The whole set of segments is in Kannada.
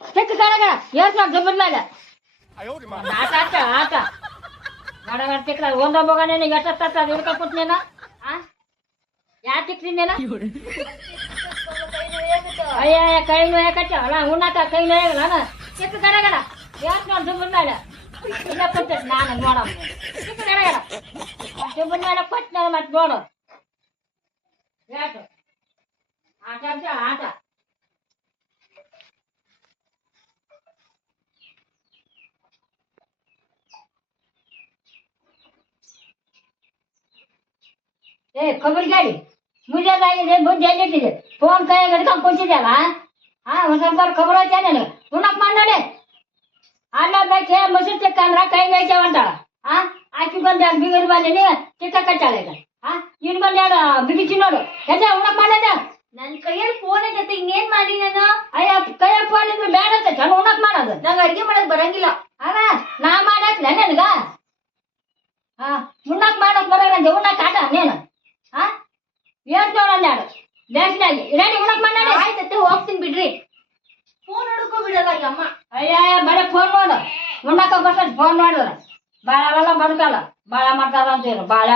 ಚೆಕ್ ಕಡಗ ಎಷ್ಟು ದುಬ್ಬದ ಮೇಲೆ ಆಟ ಆಟ ಆಟ ಗಡ ತಿಕ್ಕ ಒಂದ ಮಗನೇ ಎಷ್ಟು ಹಿಡ್ಕೊಂಡ್ ಕೂತ್ನೇನ ಯಾ ತಿಕ್ಸಿನೇನ ಅಯ್ಯ ಕೈ ನೋಯಕತ್ತ ಅಲ್ಲ ಉಣ್ಣಾಕ ಕೈ ನೋಯಗಲ್ಲ ಚೆಕ್ ಕಡಗಡ ಎಷ್ಟು ದುಬ್ಬದ ಮೇಲೆ ಇಲ್ಲ ಕೊಡ್ತೈತಿ ನಾನು ನೋಡಮ್ಮ ಚಿಕ್ಕ ಕಡಗಡ ದುಬ್ಬದ ಮೇಲೆ ಕೊಟ್ಟು ಮತ್ತೆ ನೋಡು ಎಷ್ಟು ಆಟ ಆಟ ಆಟ ಏ ಕೊಬ್ಬರಿ ಗಾಡಿ ಮುಂಜಾನೆ ಮುಂದೆ ಎಲ್ಲಿಟ್ಟಿದೆ ಫೋನ್ ಕೈ ಹಿಡ್ಕೊಂಡು ಕುಂತಿದ್ಯಲ್ಲ ಒಂದು ಸ್ವಲ್ಪ ಖಬರ್ ಐತೆ ನನಗೆ ಉಣ್ಣಕ್ ಮಾಡಿ ಅಲ್ಲ ಬೇಕೆ ಮೊಸರು ಚಿಕ್ಕ ಅಂದ್ರ ಕೈ ಬೇಯ್ತೇವ ಅಂತಾಳ ಆಕಿ ಬಂದ ಬಿಗಿರು ಬಂದಿನಿ ಚಿಕ್ಕ ಕಟ್ಟಾಳ ಈಗ ಇನ್ ಬಂದ ಬಿಗಿಸಿ ನೋಡು ಹೆಜ್ಜೆ ಉಣ್ಣಕ್ ಮಾಡದ ನನ್ ಕೈಯಲ್ಲಿ ಫೋನ್ ಐತೆ ಇನ್ನೇನ್ ಮಾಡಿ ನಾನು ಅಯ್ಯ ಕೈಯ ಫೋನ್ ಇದ್ರೆ ಬೇಡ ಅಂತ ಚಂದ ಉಣ್ಣಕ್ ಮಾಡೋದು ನಂಗೆ ಅಡ್ಗೆ ಮಾಡಕ್ ಬರಂಗಿಲ್ಲ ಅದ ನಾ ಮಾಡಕ್ಲ ನನಗ ಉಣ್ಣಕ್ ಮಾಡಕ್ ಬರಂಗ ಉಣ್ಣಕ್ ಆಟ ನೀನು ಏನ್ ನೋಡಲ್ಲ ಯಾರು ದೇಶದಲ್ಲಿ ರೆಡಿ ಉಣ್ಣಕ್ ಮಾಡಿ ಆಯ್ತತ್ತೆ ಹೋಗ್ತೀನಿ ಬಿಡ್ರಿ ಫೋನ್ ಹೊಡ್ಕೊ ಬಿಡಲ್ಲ ಈ ಅಮ್ಮ ಅಯ್ಯ ಬರೀ ಫೋನ್ ನೋಡು ಉಣ್ಣಕ ಬರ್ತದೆ ಫೋನ್ ನೋಡಿದ್ರ ಬಾಳವೆಲ್ಲ ಬದುಕಲ್ಲ ಬಾಳ ಮಾಡ್ತಾರ ಅಂತೀರ ಬಾಳ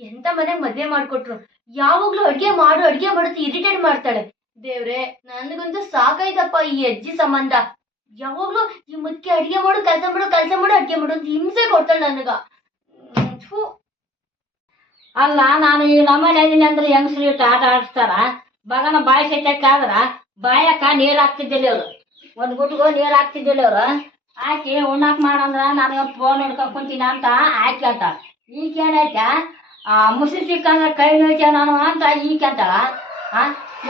ಎಂತ ಮನೆ ಮದ್ವೆ ಮಾಡ್ಕೊಟ್ರು ಯಾವಾಗ್ಲೂ ಅಡ್ಗೆ ಮಾಡುತ್ತೆ ಇರಿಟೇಟ್ ಮಾಡ್ತಾಳೆ ದೇವ್ರೆ ನನ್ಗಂತೂ ಸಾಕಾಯ್ತಪ್ಪ ಈ ಅಜ್ಜಿ ಸಂಬಂಧ ಯಾವಾಗ್ಲೂ ಈ ಮುದ್ಕೆ ಅಡ್ಗೆ ಮಾಡು ಕೆಲಸ ಮಾಡು ಅಡ್ಗೆ ಮಾಡು ಅಂತ ಹಿಂಸೆ ಕೊಡ್ತಾಳೆ ನನಗ ಅಲ್ಲ ನಾನು ಈ ನಮ್ಮನೆ ಇದೀನಿ ಅಂದ್ರೆ ಹೆಂಗಸ್ರು ಇಟ್ಟು ಆಟ ಆಡಿಸ್ತಾರ ಬಗನ ಬಾಯಿ ಸೆಟ್ಟಕ್ಕಾದ್ರ ಬಾಯಕ್ಕ ನೀರ್ ಹಾಕ್ತಿದ್ದಿಲ್ಲ ಅವ್ರು ಒಂದ್ ಗುಟ್ಗೋ ನೀರ್ ಹಾಕ್ತಿದ್ದಿಲ್ಲ ಅವ್ರು ಹಾಕಿ ಉಣ್ಣಾಕ್ ಮಾಡಂದ್ರ ನನಗೆ ಫೋನ್ ಹಿಡ್ಕೊಂಡ್ ಕುಂತೀನಿ ಅಂತ ಹಾಕಿ ಅಂತಾಳ ಈಕೆ ಏನೈತ ಮುಸಿ ಸಿಕ್ಕಂದ್ರೆ ಕೈ ನೋಯ್ತ ನಾನು ಅಂತ ಈಕೆ ಅಂತಾಳ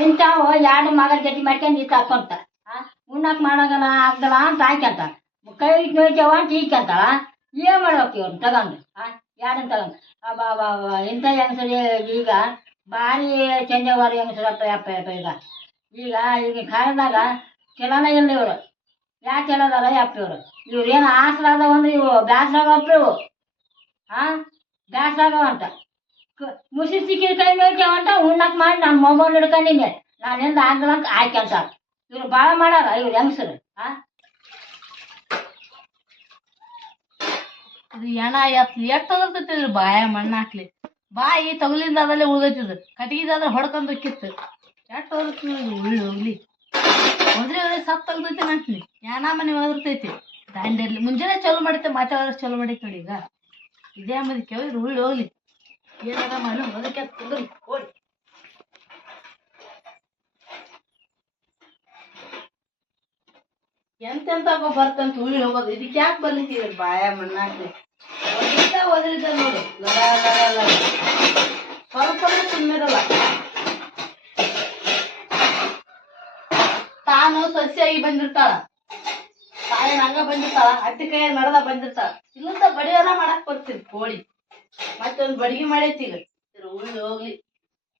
ಇಂಥವು ಎರಡು ಮಗನ ಜೊತೆ ಮಾಡ್ಕೊಂಡು ಈತ ಹಾಕೊಂತ ಉಣ್ಣಾಕ್ ಮಾಡಂಗಲ್ಲ ಆಗ್ದಲ್ಲ ಅಂತ ಹಾಕಿ ಅಂತಾಳ ಕೈ ನೋಯ್ತೇವ ಅಂತ ಈಕೆ ಅಂತಾಳ ಏನ್ ಮಾಡ್ಬೇಕು ಇವ್ರನ್ನ ತಗೊಂಡು ಯಾರನ್ನ ತಗೊಂಡು ಬಾ ಇಂಥ ಹೆಂಗಸರಿ ಈಗ ಭಾರಿ ಚಂದವಾರ ಹೆಂಗಸರಪ್ಪ ಯಪ್ಪ ಯಪ್ಪ ಈಗ ಕಾಲದಾಗ ಚಲನ ಇಲ್ಲ ಇವರು ಯಾಕೆ ಹೇಳೋದಲ್ಲ ಯಪ್ಪ ಇವ್ರು ಏನು ಆಸರಾದವ ಅಂದ್ರೆ ಇವು ಬ್ಯಾಸರಾಗಪ್ಪ ಇವು ಬ್ಯಾಸರಾಗವಂತ ಮುಸಿ ಸಿಕ್ಕಿದ ಕೈ ಮೇಯ್ತೇವಂತ ಉಣ್ಣಕ್ ಮಾಡಿ ನಾನು ಮೊಬೈಲ್ ಹಿಡ್ಕೊಂಡಿದ್ದೆ ನಾನಿಂದ ಆಗಲ್ಲ ಅಂತ ಆಯ್ಕೆ ಅಂತ ಇವ್ರು ಭಾಳ ಮಾಡಾರ ಇವ್ರು ಹೆಂಗಸರು ಎಣ ಎಷ್ಟ್ ತಗರ್ತೈತಿ ಬಾಯ ಮಣ್ಣ ಹಾಕ್ಲಿ ಬಾಯಿ ತಗಲಿಂದ ಅದಲ್ಲೇ ಉಳ್ದೈತಿದ್ ಕಟ್ಟಿಗಿದಾದ್ರೆ ಹೊಡ್ಕೊಂಡ್ ಹೋಗಿತ್ತು ಎಷ್ಟ್ ತಗರ್ತೈತಿ ಉಳ್ಳಿ ಹೋಗ್ಲಿ ಹೋದ್ರೆ ಸತ್ ತಗದೈತಿ ನಂಟ್ನಿ ಯಾನ ಮನೆ ಒದರ್ತೈತಿ ದಾಂಡೇರ್ಲಿ ಮುಂಜಾನೆ ಚಲೋ ಮಾಡೈತೆ ಮಾತಾಡ ಚಲೋ ಮಾಡೈತಿ ನೋಡಿ ಈಗ ಇದೇ ಮದಿ ಕೇಳಿದ್ರು ಉಳ್ಳಿ ಹೋಗ್ಲಿ ಏನಾರ ಮಾಡಿ ಅದಕ್ಕೆ ಕುದುರಿ ಓಡಿ ಎಂತೆಂತ ಬರ್ತಂತ ಉಳ್ಳಿ ಹೋಗೋದು ಇದಕ್ಕೆ ಯಾಕೆ ಬರ್ಲಿದ್ದೀವಿ ಬಾಯ ಮಣ್ಣ ಹಾಕ್ಲಿ ಓದ್ರಿದ್ದ ನೋಡು ಸ್ವಲ್ಪ ಸುಮ್ಮಿರಲ್ಲ ತಾನು ಸಸ್ಯಾಗಿ ಬಂದಿರ್ತಾಳ ತಾಯಿ ಹಂಗ ಬಂದಿರ್ತಾಳ ಅಟ್ಟಿ ಕೈಯಾಗ ನಡ್ದ ಬಂದಿರ್ತಾಳ ಇಲ್ಲಂತ ಬಡಿಯಾರ ಮಾಡಕ್ ಬರ್ತೀನಿ ಕೋಳಿ ಮತ್ತೊಂದು ಬಡಿಗೆ ಮಾಡೈತಿ ಈಗ ಉಳ್ಳಿ ಹೋಗ್ಲಿ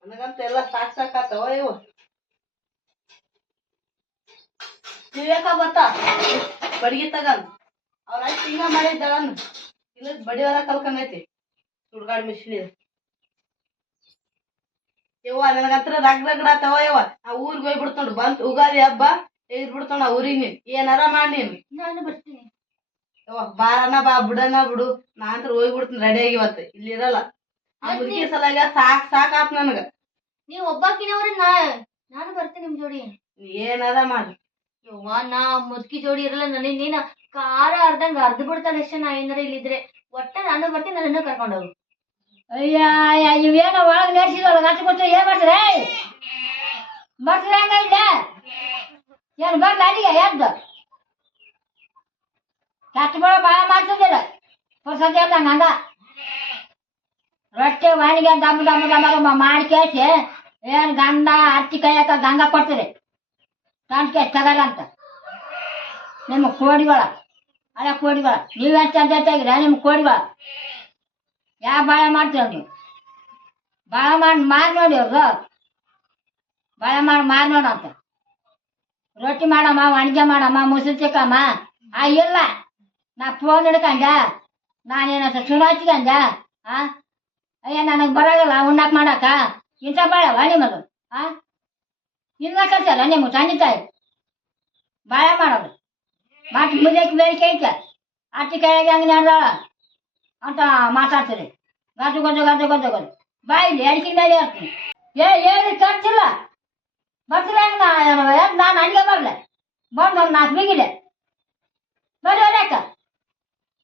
ನನಗಂತ ಎಲ್ಲ ಸಾಕಾತವ ಇವು ನೀವ್ಯಾಕ ಬರ್ತಾ ಬಡಿಗೆ ತಗಂದ್ ಅವ್ರ ಅಷ್ಟ್ ಹಿಂಗ ಮಾಡಿದ್ದಳನ್ನ ಇಲ್ಲ ಬಡಿವಾರ ಕಲ್ಕೊಂಡೈತಿ ಸುಡ್ಗಾಡ್ ಮಿಷಿನ್ ಇದೆ ಯವ್ವ ನನಗಂತ್ರ ರಗಡ ಆತವ ಯವ್ವ ಆ ಊರ್ಗ್ ಹೋಗ್ಬಿಡ್ತೊಂಡು ಬಂತ್ ಉಗಾದಿ ಹಬ್ಬ ಬಿಡ್ತೊಂಡ ಆ ಊರಿಗೆ ನೀನ್ ಏನಾರ ಮಾಡಿ ನೀನು ನಾನು ಬರ್ತೀನಿ ಯವ್ವ ಬಾರನ ಬಾ ಬಿಡನ ಬಿಡು ನಾ ಅಂತ ಹೋಗ್ಬಿಡ್ತೀನಿ ರೆಡಿ ಆಗಿ ಇವತ್ತು ಇಲ್ಲಿ ಇರಲ್ಲ ಆ ಮುದುಕಿ ಸಲಾಗ ಸಾಕಾತ್ ನನಗ ನೀವ್ ಒಬ್ಬಾಕಿನವ್ರೆ ನಾನು ಬರ್ತೀನಿ ನಿಮ್ ಜೋಡಿ ಏನಾರ ಮಾಡಿ ಯವ್ವ ನಾ ಮುದ್ಕಿ ಜೋಡಿ ಇರಲ್ಲ ನನಗೆ ನೀನ ಕಾರ ಅರ್ಧಂಗ ಅರ್ಧ ಬಿಡ್ತಾಳೆ ಎಷ್ಟ ನಾ ಏನಾರ ಇಲ್ಲಿದ್ರೆ ಒಟ್ಟ ನಾನು ಬರ್ತೀನಿ ನನ್ನ ಕರ್ಕೊಂಡೋಗು ಅಯ್ಯ ಇವೇನೋ ಒಳಗೆ ನೇರ್ಸಿದಲ್ಲ ಗಂಟು ಕೊಟ್ಟು ಏನ್ ಮಾಡ್ತಾರೆ ಬರ್ತಾರೆ ಹಂಗ ಏನು ಬರ್ಲ ಅಡಿಗೆ ಎದ್ದು ಕಟ್ಟು ಬರೋ ಬಾಳ ಮಾಡ್ತಿದ್ದಿಲ್ಲ ಹೊಸದೇ ಇರ್ದಂಗ ಹಂಗ ರೊಟ್ಟಿ ವಾಣಿಗೆ ದಮ್ಮ ಮಾಡಿ ಕೇಳಿಸಿ ಏನ್ ಗಂಡ ಹತ್ತಿ ಕೈಯಕ ಗಂಗ ಕೊಡ್ತೀರಿ ಕಾಣಿಕೆ ತಗಲ್ಲ ಅಂತ ನಿಮ್ಮ ಕೋಡಿಗಳ ಹಳೆ ಕೋಡಿಗಳ ನೀವೆಷ್ಟು ಚಂದ ತೆಗಿರ ನಿಮ್ಮ ಕೋಡಿಗಳ ಯಾವ ಬಾಳ ಮಾಡ್ತೀರ ನೀವು ಬಾಳ ಮಾರಿ ನೋಡಿ ಅವ್ರದ್ದು ಬಾಳ ಮಾರಿ ನೋಡಂತ ರೊಟ್ಟಿ ಮಾಡಮ್ಮ ವಾಣಿಜ್ಯ ಮಾಡಮ್ಮ ಮುಸುರು ಚಿಕ್ಕಮ್ಮ ಇಲ್ಲ ನಾ ಫೋನ್ ಹಿಡ್ಕಂಡ ನಾನೇನ ಸುಡಾಚ್ಕಂಡ ಅಯ್ಯ ನನಗೆ ಬರಾಗಲ್ಲ ಉಣ್ಣಾಕ್ ಮಾಡಾಕ ಇಂಥ ಬಾಳವ ನಿಮ್ಮದು ಇಲ್ಲ ಕಲ್ಸಲ್ಲ ನಿಮ್ಮ ತಂದೆ ತಾಯಿ ಬಾಯ ಮಾಡೋದು ಮತ್ತೆ ಮುದ್ದಕ್ಕೆ ಬೇಡಿಕೆ ಐತೆ ಅಕ್ಕಿ ಕೈಯಾಗ ಹಂಗೆ ನಡೆದಾಳ ಅಂತ ಮಾತಾಡ್ತೀರಿ ಗದ್ದು ಗದ್ದು ಗದ್ದು ಗದ್ದು ಗದ್ದು ಬಾಯಿಲಿ ಅಡಿಕೆ ಮೇಲೆ ಇರ್ತೀನಿ ಹೇಳಿ ಖರ್ಚಿಲ್ಲ ಬರ್ತಿಲ್ಲ ನಾನು ಅಡಿಗೆ ಬರಲೆ ಬಂದು ಒಂದು 4 ಬೀಗಿದೆ ಬರ್ರಿ ಹೊಡ್ಯಾಕ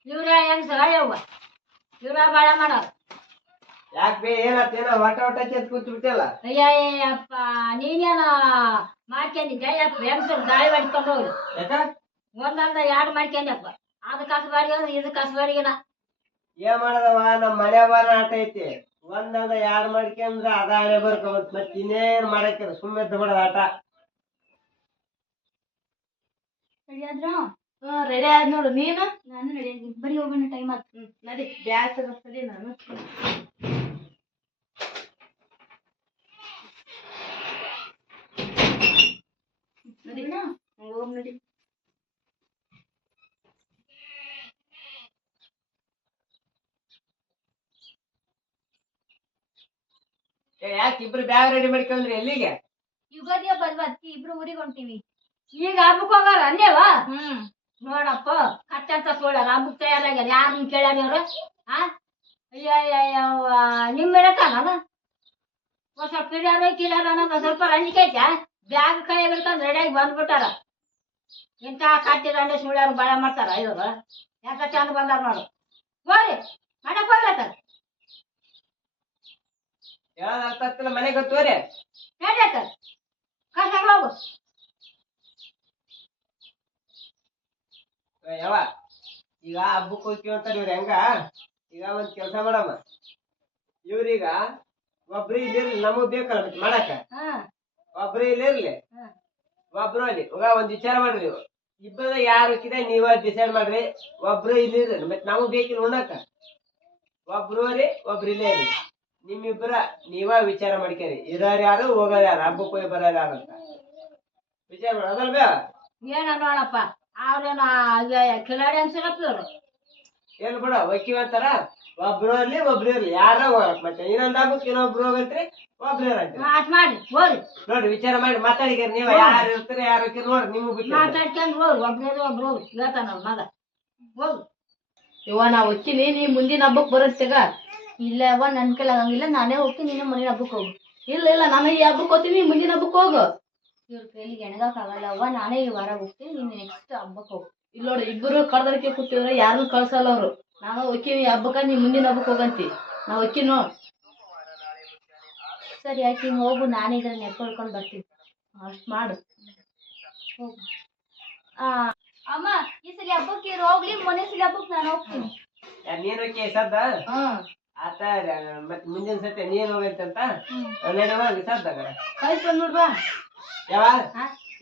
ಇವ್ರ ಹೆಂಗ್ಸರ ಯವ್ವ ಇವ್ರ ಬಾಳ ಮಾಡೋರು ಯಾಕೆ ಏನಾತೇನ ಹೊಟ ಚೆತ್ ಕೂತ್ ಬಿಟ್ಟಿಲ್ಲ ಅಯ್ಯಪ್ಪ ನೀನೇನ ಮಾಡ್ಕೊಂಡಿದ್ದೆ ಹೆಂಗ್ಸರು ಗಾಳಿ ಹೊಡ್ಕೊಂಡು ಹೋಗ್ರಿ ಯಾಕ ಒಂದಲ್ಲ 2 ಮಾಡ್ಕೊಂಡಪ್ಪ ಅದು ಕಸಬಾಡಿಗೆ ಇದು ಕಸಬಾಡಿಗೆನ ಏನ್ ಮಾಡದವ ನಮ್ ಮನೆ ಬಾರ ಆಟ ಐತಿ ಒಂದದ 2 ಮಾಡ್ಕೊಂಡ್ರ ಅದ ಹಣೆ ಬರ್ಕೊಂಡ್ ಮತ್ ಇನ್ನೇನ್ ಮಾಡಕ್ಕಿಲ್ಲ ಸುಮ್ಮನೆ ತಗೊಳದ ಆಟ ರೆಡಿ ಆದ್ರ ರೆಡಿ ಆದ್ ನೋಡು ನೀನು ನಾನು ರೆಡಿ ಆಗಿದ್ದೀನಿ ಬರೀ ಹೋಗೋಣ ಟೈಮ್ ಆಯ್ತು ನಡಿ ಬ್ಯಾಸರ ಸರಿ ನಾನು ನಡಿ ಹೋಗ್ ನಡಿ ಯಾಕೆ ಇಬ್ರು ಬ್ಯಾಗ್ ರೆಡಿ ಮಾಡ್ಕೊಂಡ್ರಿ ಎಲ್ಲಿಗೆ ಯುಗಾದಿ ಹಬ್ಬ ಅಲ್ವಾ ಅದಕ್ಕೆ ಇಬ್ರು ಊರಿಗೆ ಹೊಂಟೀವಿ ಈಗ ಹಬ್ಬಕ್ಕೆ ಹೋಗಾರ ಅಂದೇವ ನೋಡಪ್ಪ ಕಟ್ಟಂತ ಸೋಳ್ಯಾರ ಹಬ್ಬಕ್ಕೆ ತಯಾರಾಗ್ಯಾರ ಯಾರನ್ನ ಕೇಳ್ಯಾರ ಇವ್ರು ನಿಮ್ಮ ಇಡತಾನ ಒಂದ್ ಸ್ವಲ್ಪ ಕಿಡ್ಯಾರ ಕಿಡ್ಯಾರ ಅನ್ನೋದು ಸ್ವಲ್ಪ ರಂಜಿಕೆ ಐತೆ ಬ್ಯಾಗ್ ಕೈ ಬಿಡ್ಕೊಂಡು ರೆಡಿಯಾಗಿ ಬಂದ್ಬಿಟ್ಟಾರ ಇಂಥ ಕಟ್ಟಿ ರಂಡೆ ಸುಳ್ಯಾರು ಬಾಳೆ ಮಾಡ್ತಾರ ಇವರು ಯಾಕ ಚಂದ ಬಂದಾರ ನೋಡು ಹೋರಿ ಮಾಡಕ್ ಹೋಗ್ಲತ್ತಾರ ಯಾವ್ದು ಅರ್ಥ ಆಗ್ತಿಲ್ಲ ಮನೆಗೆ ಗೊತ್ತೋರಿ ಹೇಳ್ಯಾಕ ಕಸಾಗ ಹೋಗು ಯಾವ ಈಗ ಹಬ್ಬಕ್ಕೆ ಹೋಗ್ತೀವಿ ಅಂತಾರ ಇವ್ರ ಹೆಂಗ ಈಗ ಒಂದ್ ಕೆಲ್ಸ ಮಾಡಮ್ಮ ಇವ್ರೀಗ ಒಬ್ರು ಇಲ್ಲಿ ಇರ್ಲಿ ನಮಗ್ ಬೇಕಲ್ಲ ಮತ್ತೆ ಮಾಡಾಕ ಹಾ ಒಬ್ರು ಇಲ್ಲಿ ಇರ್ಲಿ ಹಾ. ಒಬ್ರು ಅಲ್ಲಿ ಒಂದ್ ವಿಚಾರ ಮಾಡ್ರಿ ನೀವು ಇಬ್ಬರದ ಯಾರು ನೀವ ಡಿಸೈಡ್ ಮಾಡ್ರಿ ಒಬ್ರು ಇಲ್ಲಿ ಇರ್ರಿ ಮತ್ತೆ ನಮಗ್ ಬೇಕಿಲ್ಲ ಉಣ್ಣಾಕ ಒಬ್ರು ರೀ ಒಬ್ರು ಇಲ್ಲೇ ರೀ ನಿಮ್ಮಿಬ್ಬರ ನೀವ ವಿಚಾರ ಮಾಡ್ಕೇರಿ ಇರೋರ್ ಯಾರು ಹೋಗೋರ್ ಯಾರು ಹಬ್ಬಕ್ಕೆ ಹೋಗಿ ಬರೋರ್ ಯಾರು ಅಂತ ವಿಚಾರ ಮಾಡಿ ಅದಲ್ ಬೇ ಏನ ನೋಡಪ್ಪ ಅವ್ರೇನ ಕಿಲಾಡಿ ಅನ್ಸಿರಪ್ಪ ಇವ್ರು ಏನ್ ಬಿಡ ಒಕ್ಕಿವ ಅಂತಾರ ಒಬ್ರು ಇರ್ಲಿ ಒಬ್ರು ಇರ್ಲಿ ಯಾರ ಹೋಗಕ್ ಮತ್ತೆ ಇನ್ನೊಂದ್ ಹಬ್ಬಕ್ಕೆ ಇನ್ನೊಬ್ರು ಹೋಗಂತ್ರಿ ಒಬ್ರು ಇರಂತ್ರಿ ಅಷ್ಟ್ ಮಾಡಿ ಹೋರಿ ನೋಡ್ರಿ ವಿಚಾರ ಮಾಡಿ ಮಾತಾಡಿಕೇರಿ ನೀವ ಯಾರು ಇರ್ತೀರಿ ಯಾರು ನೋಡ್ರಿ ನಿಮಗ್ ಬಿಟ್ಟು ಮಾತಾಡ್ಕೊಂಡು ಹೋಗಿ ಒಬ್ರು ಹೇಳ್ತಾನ ಅವ್ರ ಮಗ ಹೋಗು ಇವ ನಾ ಹೊಕ್ಕಿನಿ ನೀ ಮುಂದಿನ ಹಬ್ಬಕ್ ಬರತ್ತೇಗ ಇಲ್ಲ ಅವ್ವ ನನ್ ಕೈಲಿ ಆಗಂಗಿಲ್ಲ ನಾನೇ ಹೋಗ್ತೀನಿ ನೀನು ಮನೆ ಹಬ್ಬಕ್ಕೆ ಹೋಗು ಇಲ್ಲ ಇಲ್ಲ ನಾನು ಈ ಹಬ್ಬಕ್ ಹೋಗ್ತೀನಿ ಮುಂದಿನ ಹಬ್ಬಕ್ ಹೋಗು ಇವ್ರ ಕೈಲಿ ಎಣಗಕ್ಕಾಗಲ್ಲ ಅವ್ವ ನಾನೇ ಈ ವಾರ ಹೋಗ್ತೀನಿ ನೀನು ನೆಕ್ಸ್ಟ್ ಹಬ್ಬಕ್ಕೆ ಹೋಗು ಇಲ್ಲ ನೋಡಿ ಇಬ್ಬರು ಕಡ್ದರಿಕೆ ಕೂತಿದ್ರೆ ಯಾರನ್ನು ಕಳ್ಸಲ್ಲ ಅವ್ರು ನಾನು ಹೊಕ್ಕಿನಿ ಹಬ್ಬಕ್ಕ ನೀ ಮುಂದಿನ ಹಬ್ಬಕ್ ಹೋಗಂತಿ ನಾ ಹೊಕ್ಕಿನೋ ಸರಿ ಆಯ್ತು ಹಿಂಗೆ ಹೋಗು ನಾನೇ ಇದ್ರ ನೆಪ್ಕೊಳ್ಕೊಂಡು ಬರ್ತೀನಿ ಅಷ್ಟ್ ಮಾಡು ಹೋಗು ಅಮ್ಮ ಈ ಸಲ ಹಬ್ಬಕ್ಕೆ ಇವ್ರು ಹೋಗ್ಲಿ ಮೊನ್ನೆ ಸಲ ಹಬ್ಬಕ್ಕೆ ನಾನು ಹೋಗ್ತೀನಿ ನೀನ್ ಓಕೆ ಸದ್ದ ಹಾ ಆತ ಮತ್ ಮುಂದಿನ ಸತಿ ನೀನ್ ಹೋಗಂತಂತ ನಡಿ ಸದ್ದಾಗ ಕಳ್ಸ್ ಬಂದ್ ನೋಡ್ಬಾ ಯಾವ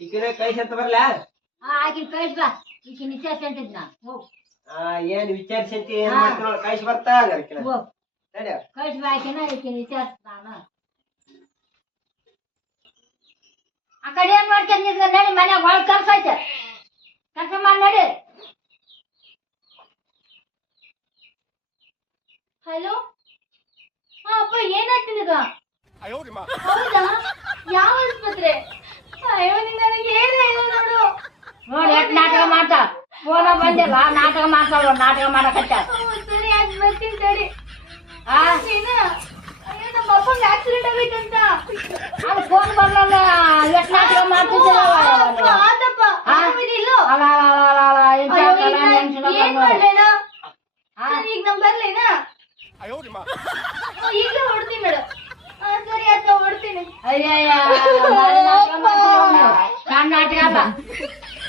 ಈಕಿನ ಕೈಸಂತ ಬರ್ಲಾ ಆಕಿನ ಕಳಿಸ್ಬಾ ಈಕಿ ನಿತ್ಯ ಅಂತಿದ್ ನಾ ಹೋಗು ಏನ್ ವಿಚಾರಿಸಂತಿ ಏನ್ ಮಾಡ್ತೀನಿ ನೋಡಿ ಕೈಸ್ ಬರ್ತಾ ಹೋಗು ನಡಿ ಕಳಿಸ್ಬಾ ಆಕಿನ ಈಕಿ ನಿತ್ಯ ನಾನು ಆ ಕಡೆ ಏನ್ ಮಾಡ್ಕೊಂಡ್ ನಿಂತ್ಕೊಂಡ್ ನಡಿ ಮನ್ಯಾಗ ಒಳಗ್ ಕೆಲ್ಸ ಐತೆ ಕೆಲಸ ಮಾಡಿ ನಡಿ ಹಲೋ ಹಾ ಅಪ್ಪ ಏನಾಗ್ತಿದೀಗ ಹೌದಾ ಯಾವ ಆಸ್ಪತ್ರೆ ಅಯ್ಯೋ ನನಗೆ ಏನು ಹೇಳು ನೋಡು ನೋಡಿ ಎಷ್ಟು ನಾಟಕ ಮಾಡ್ತಾಳ ಫೋನ ಬಂದಿಲ್ಲ ನಾಟಕ ಮಾಡ್ತಾಳ ನಾಟಕ ಮಾಡಕತ್ತ ಸರಿ ಆಯ್ತು ಬರ್ತೀನಿ ಸರಿ ನೀನು ಅಯ್ಯೋ ನಮ್ಮ ಅಪ್ಪಂಗೆ ಆಕ್ಸಿಡೆಂಟ್ ಆಗೈತಂತ ಅದು ಫೋನ್ ಬರ್ಲಲ್ಲ ಎಷ್ಟು ನಾಟಕ ಮಾಡ್ತಿದ್ದಿಲ್ಲ ಆತಪ್ಪ ಇಲ್ಲೋ ಏನ್ ಮಾಡ್ಲೇನ ಸರಿ ಈಗ ನಮ್ ಬರ್ಲೇನಾ ಈಗಲೇ ಹೊಡ್ತೀನಿ ಮೇಡಮ್ ಸರಿ ಆಯ್ತು ಹೊಡ್ತೀನಿ ಅಯ್ಯಯ್ಯ ಕರ್ನಾಟಕ ಅಲ್ಲ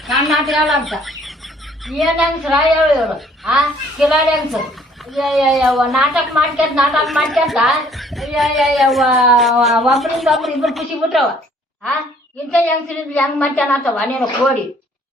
ಕರ್ನಾಟಕ ಅಲ್ಲ ಅಂತ ಏನ್ ಹೆಂಗ್ಸ್ರ ಹೇಳು ಇವ್ರು ಕಿಲಾಡಿ ಹೆಂಗ್ಸರು ನಾಟಕ ಮಾಡ್ಕೊಂತ ಒಬ್ರಿಂದ ಒಬ್ರು ಇಬ್ರು ಖುಷಿ ಬಿಟ್ರವ ಇಂಥ ಹೆಂಗ್ಸ್ರಿದ್ ಹೆಂಗ್ ಮಾಡ್ತಾನ ನೀನು ಕೋಡಿ